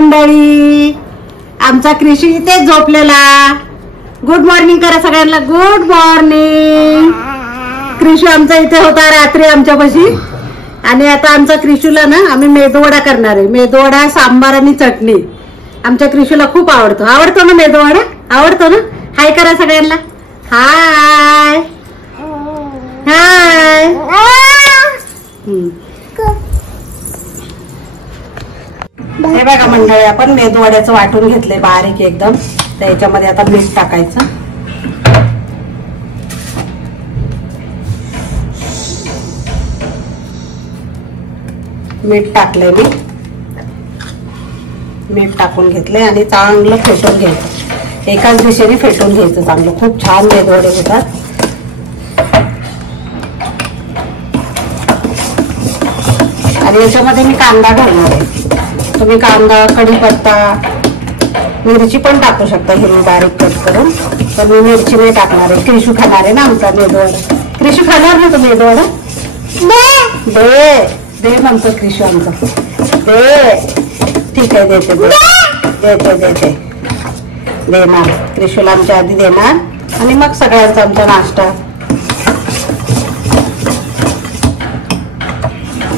मंडळी, आमचा कृषी इथे झोपलेला. गुड मॉर्निंग करा सगळ्यांना. Good morning. कृषी आमचा इथे होता रात्री आमच्यापाशी. आणि आता आमचा कृषीला ना आम्ही मेदूवडा करणार आहे. मेदूवडा, सांबार आणि चटणी. आमच्या कृषीला खूप आवडतो. आवडतो ना मेदूवडा? आवडतो ना? हाय करा सगळ्यांना. हाय हाय. हे बघा मंडळी, आपण मेदूवड्याचं वाटून घेतले बारीक एकदम. त्याच्यामध्ये आता मीठ टाकायचं. मीठ टाकलंय मी. मीठ टाकून घेतले आणि चांगलं फेटून घ्यायचं. एकाच दिशेने फेटून घ्यायचं चांगलं. खूप छान मेदूवडे होतात. आणि याच्यामध्ये मी कांदा घालणार आहे. तुम्ही कांदा, कढीपत्ता, मिरची पण टाकू शकता हिरवी बारीक कट करून. पण मी मिरची नाही टाकणार आहे. कृषी खाणार आहे ना आमचा मेदूवडा. कृषी खाणार ना तो मेदूवडा? दे दे म्हणतो कृषी आमचा. दे. ठीक आहे, देते देते देते देणार. कृषीला आमच्या आधी देणार आणि मग सगळ्यांचा आमचा नाश्ता.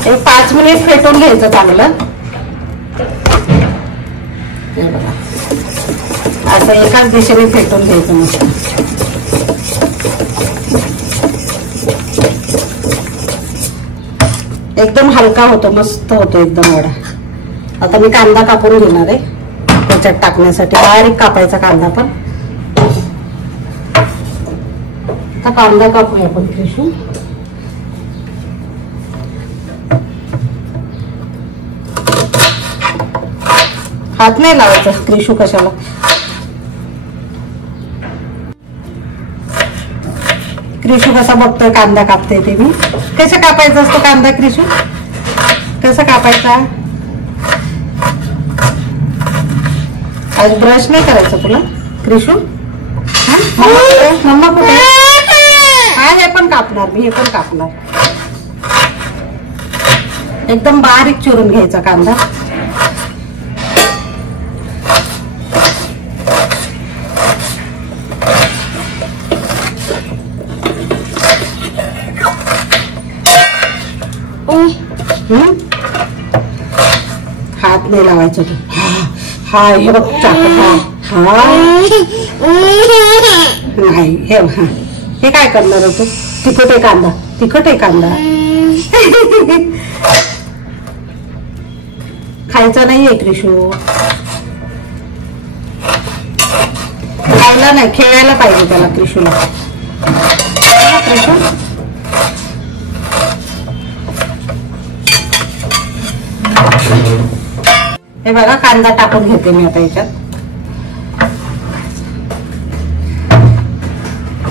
एक 5 मिनिट फेटून घ्यायचं चांगलं. असं एकाच दिशेने फेटून घ्यायचं मस्त. एकदम हलका होतो, मस्त होतो एकदम वडा. आता मी कांदा कापून घेणार आहे त्याच्यात टाकण्यासाठी. बारीक कापायचा कांदा. पण आता कांदा कापूया आपण कृषी. हात नाही लावायचा कृषू कशाला. कृषू कसा बघतोय कांदा कापते ते मी. कसं कापायचा असतो कांदा कृषू? कसं कापायचा? आज ब्रश नाही करायचं तुला कृषू? मम्मा कुठे? हा, हे पण कापणार मी. हे पण कापणार. एकदम बारीक चिरून घ्यायचा कांदा. हात नाही लावायचं तू. हा, हे बघ चाकू. हा नाही. हे काय करणार आहे तू? तिखट आहे कांदा. तिखट आहे कांदा. खायचा नाहीये कृषू. खायला नाही, खेळायला पाहिजे त्याला कृषूला. कृषू हे बघा कांदा टाकून घेते मी आता याच्यात.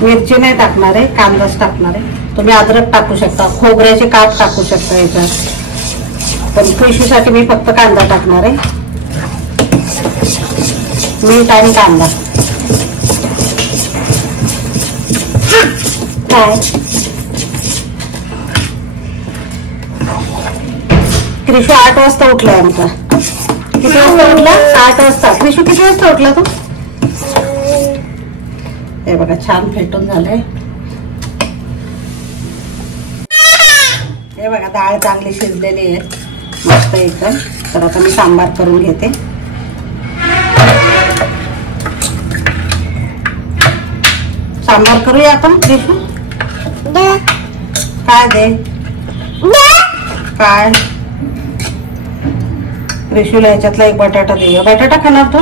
मिरची नाही टाकणार आहे, कांदाच टाकणार आहे. तुम्ही अद्रक टाकू शकता, खोबऱ्याचे काप टाकू शकता याच्यात. पण कृषीसाठी मी फक्त कांदा टाकणार आहे. मीठ आणि कांदा. काय कृषू 8 वाजता उठलाय आमचा. किती वाजता उठला? 8 वाजता. कृषू किती वाजता उठला तू? हे बघा छान फेटून झालंय. हे बघा डाळ चांगली शिजलेली आहे मस्त एकदम. तर आता मी सांबार करून घेते. सांबार करूया आपण कृषू. काय दे? काय कृषूला याच्यातला एक बटाटा देऊया. बटाटा खाणार तू?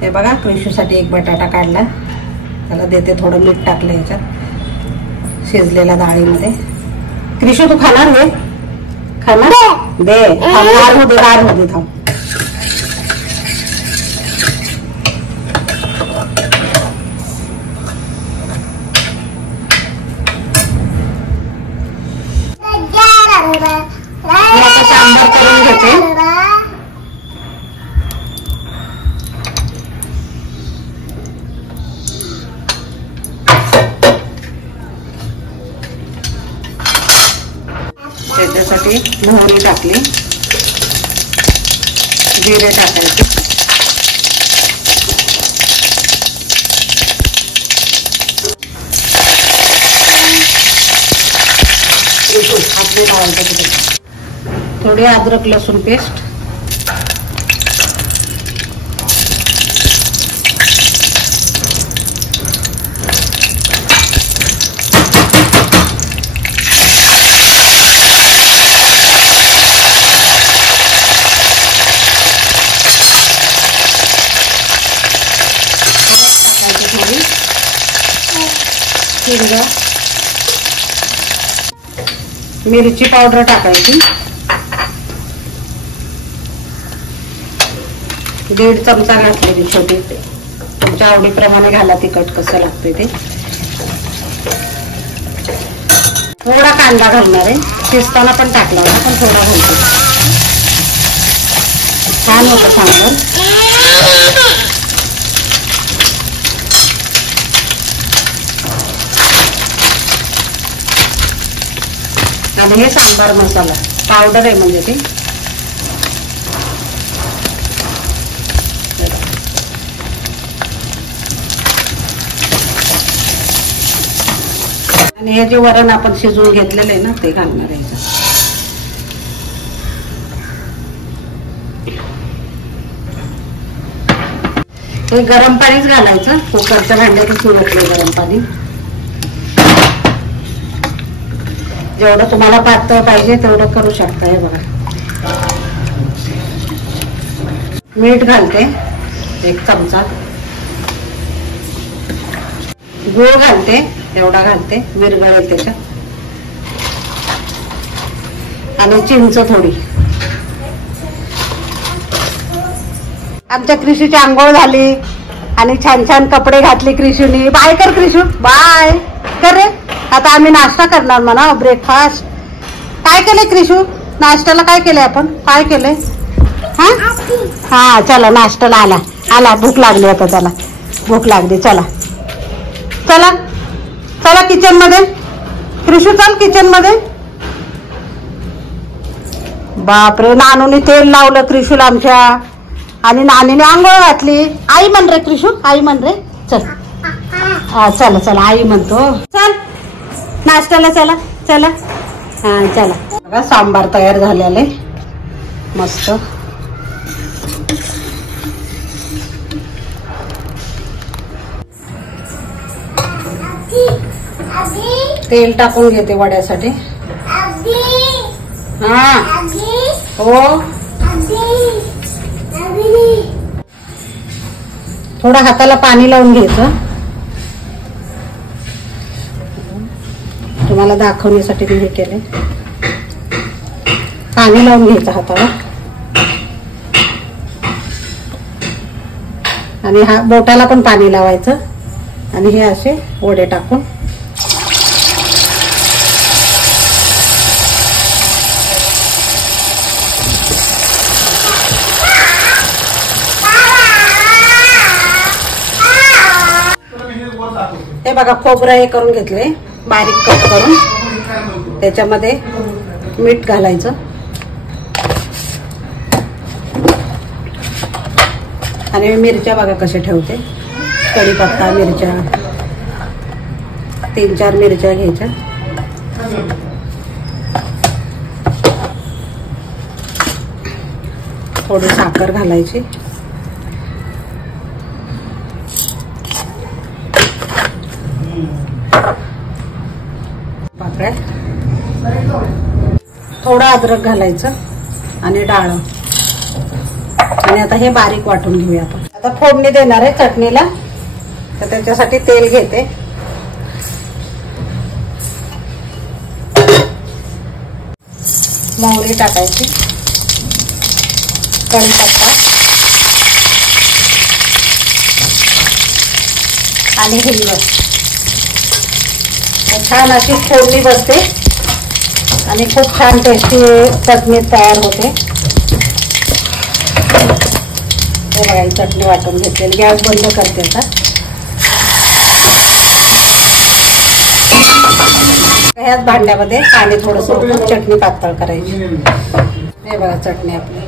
हे बघा कृषूसाठी एक बटाटा काढला. त्याला देते. थोडं मीठ टाकलं याच्यात शिजलेल्या डाळीमध्ये. कृषू तू खाणार? हे खाणार? दे. गार होते, गार होते. थांब. आता सांबार करून घेते. त्याच्यासाठी मोहरी टाकली. जिरे टाकायचे. थोडी अद्रक लसूण पेस्ट. मिरची पावडर टाकायची. 1.5 चमचा घातलेली छोटी. तुमच्या आवडीप्रमाणे घाला तिखट कसं लागतंय ते. थोडा कांदा घालणार आहे. शिजताना पण टाकला होता पण थोडा घालतो. छान होतं सांबर. आणि हे सांबार मसाला पावडर आहे म्हणजे ती. आणि हे जे वरण आपण शिजवून घेतलेलं आहे ना ते घालणार आहे. हे गरम पाणीच घालायचं. कुकरच्या भांड्यातच उरकलं गरम पाणी. जेवढं तुम्हाला पातळ पाहिजे तेवढं करू शकता. हे बघा मीठ घालते 1 चमचा. गूळ घालते एवढा घालते. विरघळेल त्याच्यात. आणि चिंच थोडी. आमच्या कृषीची आंघोळ झाली आणि छान छान कपडे घातले कृषीने. बाय कर कृषू, बाय कर रे. आता आम्ही नाश्ता करणार म्हणा. ब्रेकफास्ट काय केलंय कृषू? नाश्त्याला काय केलंय आपण? काय केलंय? हा चला नाश्त्याला आला आला. भूक लागली आता त्याला. भूक लागली. चला चला चला किचन मध्ये. कृषू चल किचन मध्ये. बापरे नानूने तेल लावलं कृषूला आमच्या. आणि नानीने आंघोळ घातली. आई म्हण रे कृषू, आई म्हण रे. चल हा चला चला आई म्हणतो. चल नाश्त्याला चला चला. हा चला. बघा सांबार तयार झालेला आहे मस्त. तेल टाकून घेते वड्यासाठी. हा हो. थोडं हाताला पाणी लावून घ्यायचं. तुम्हाला दाखवण्यासाठी मी हे केले. पाणी लावून घ्यायचं हाताला. आणि हा बोटाला पण पाणी लावायचं. आणि हे असे वडे टाकून हे बघा खोबरं हे करून घेतले बारीक कट करून. त्याच्यामध्ये मीठ घालायचं. आणि मिरच्या बघा कशा ठेवते. कढीपत्ता मिरच्या 3-4 मिरच्या घ्यायच्या. थोडी साखर घालायची. पाकळ्या. थोडं अद्रक घालायचं आणि डाळ. आणि आता हे बारीक वाटून घेऊया आपण. आता फोडणी देणार आहे चटणीला. तर त्याच्यासाठी तेल घेते. मोहरी टाकायची. कढीपत्ता आणि हिंग. छान अशी फोडणी बसते आणि खूप छान टेस्टी चटणी तयार होते. हे बघा ही चटणी वाटून घेतलेली. गॅस बंद करते आता. ह्याच भांड्यामध्ये पाणी थोडंसं चटणी पातळ करायची. हे बघा चटणी आपली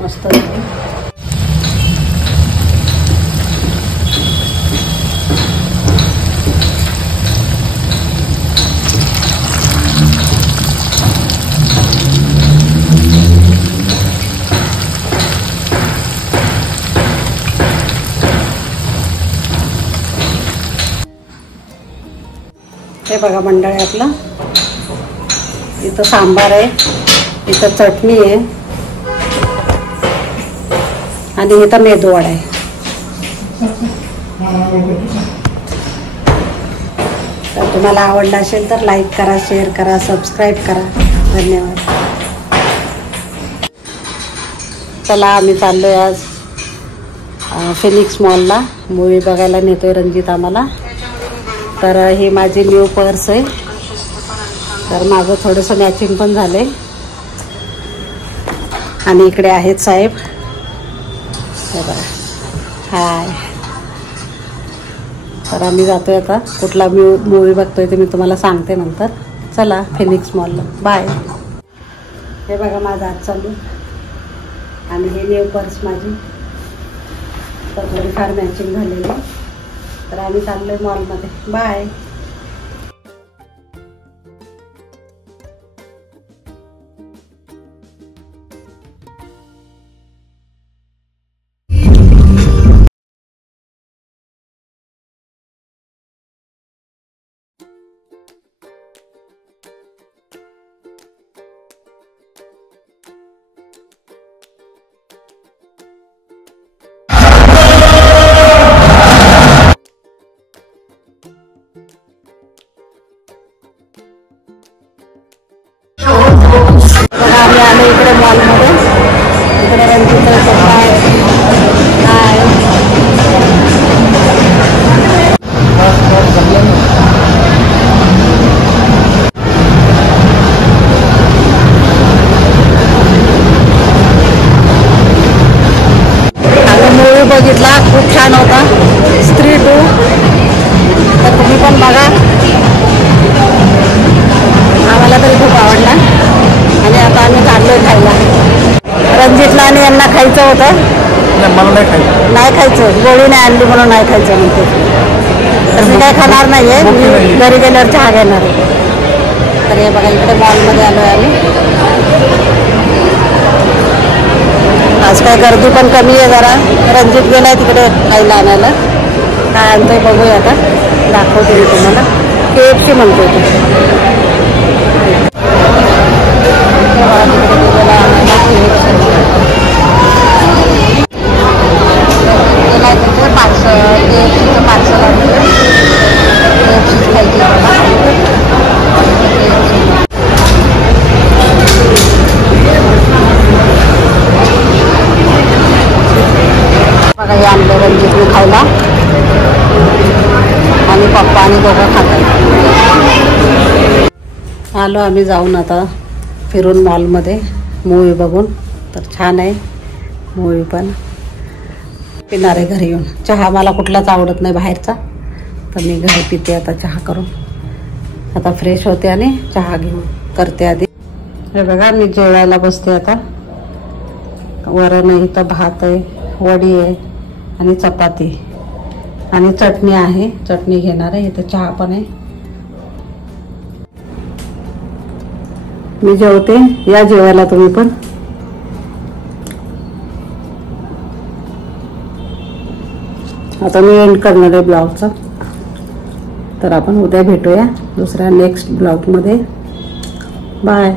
मस्त. हे बघा मंडळी, आपलं इथं सांबार आहे, इथं चटणी आहे आणि इथं मेदूवडा आहे. तर तुम्हाला आवडला असेल तर लाईक करा, शेअर करा, सबस्क्राईब करा. धन्यवाद. चला, आम्ही चाललोय आज फिनिक्स मॉलला. मूवी बघायला नेतोय रणजित आम्हाला. तर ही माझी न्यू पर्स आहे. तर माझं थोडंसं मॅचिंग पण झालंय. आणि इकडे आहेत साहेब. हे बघा, हाय. तर आम्ही जातोय आता. कुठला मूवी बघतोय ते मी तुम्हाला सांगते नंतर. चला फिनिक्स मॉलला, बाय. हे बघा माझा हात चालू आणि हे न्यू पर्स माझी. तर थोडीफार मॅचिंग झालेली. तर आम्ही चाललोय मॉलमध्ये, बाय. आम्ही आलो इकडे मॉलमध्ये. इकडे रणजित हाय. आम्ही मूवी बघितला, खूप छान होता, स्त्री 2. तर तुम्ही पण बघा. आम्हाला तरी खूप आवडला. आणि आता आम्ही चाललोय खायला. रणजितला आणि यांना खायचं होतं. नाही खायचं, गोळी नाही आणली म्हणून नाही खायचं म्हणते. तर मी काय खाणार नाहीये, मी घरी गेल्यावर चहा घेणार. तर हे बघा, इकडे मॉलमध्ये आलोय आम्ही. आज काय गर्दी पण कमी आहे जरा. रणजित गेलाय तिकडे खायला आणायला. काय आणतोय बघूया आता, दाखवते मी तुम्हाला. KFC म्हणतोय ते. बघा, हे आणलं रणजितने खायला आणि पप्पा आणि दोघं खातात. आलो आम्ही जाऊन आता फिरून मॉलमध्ये मूवी बघून. तर छान आहे मूवी पण. पिणार आहे घरी येऊन. चहा मला कुठलाच आवडत नाही बाहेरचा. तर मी घरी पिते आता चहा करून. आता फ्रेश होते आणि चहा घेऊन करते आधी. हे बघा, मी जेवायला बसते आता. वरण आहे, इथं भात आहे, वडी आहे आणि चपाती आणि चटणी आहे. चटणी घेणार आहे. इथं चहा पण आहे. मी जेवते, या जेवायला तुम्ही पण. आता मी एंड करणार आहे ब्लॉगचा. तर आपण उद्या भेटूया दुसऱ्या नेक्स्ट ब्लॉगमध्ये. बाय.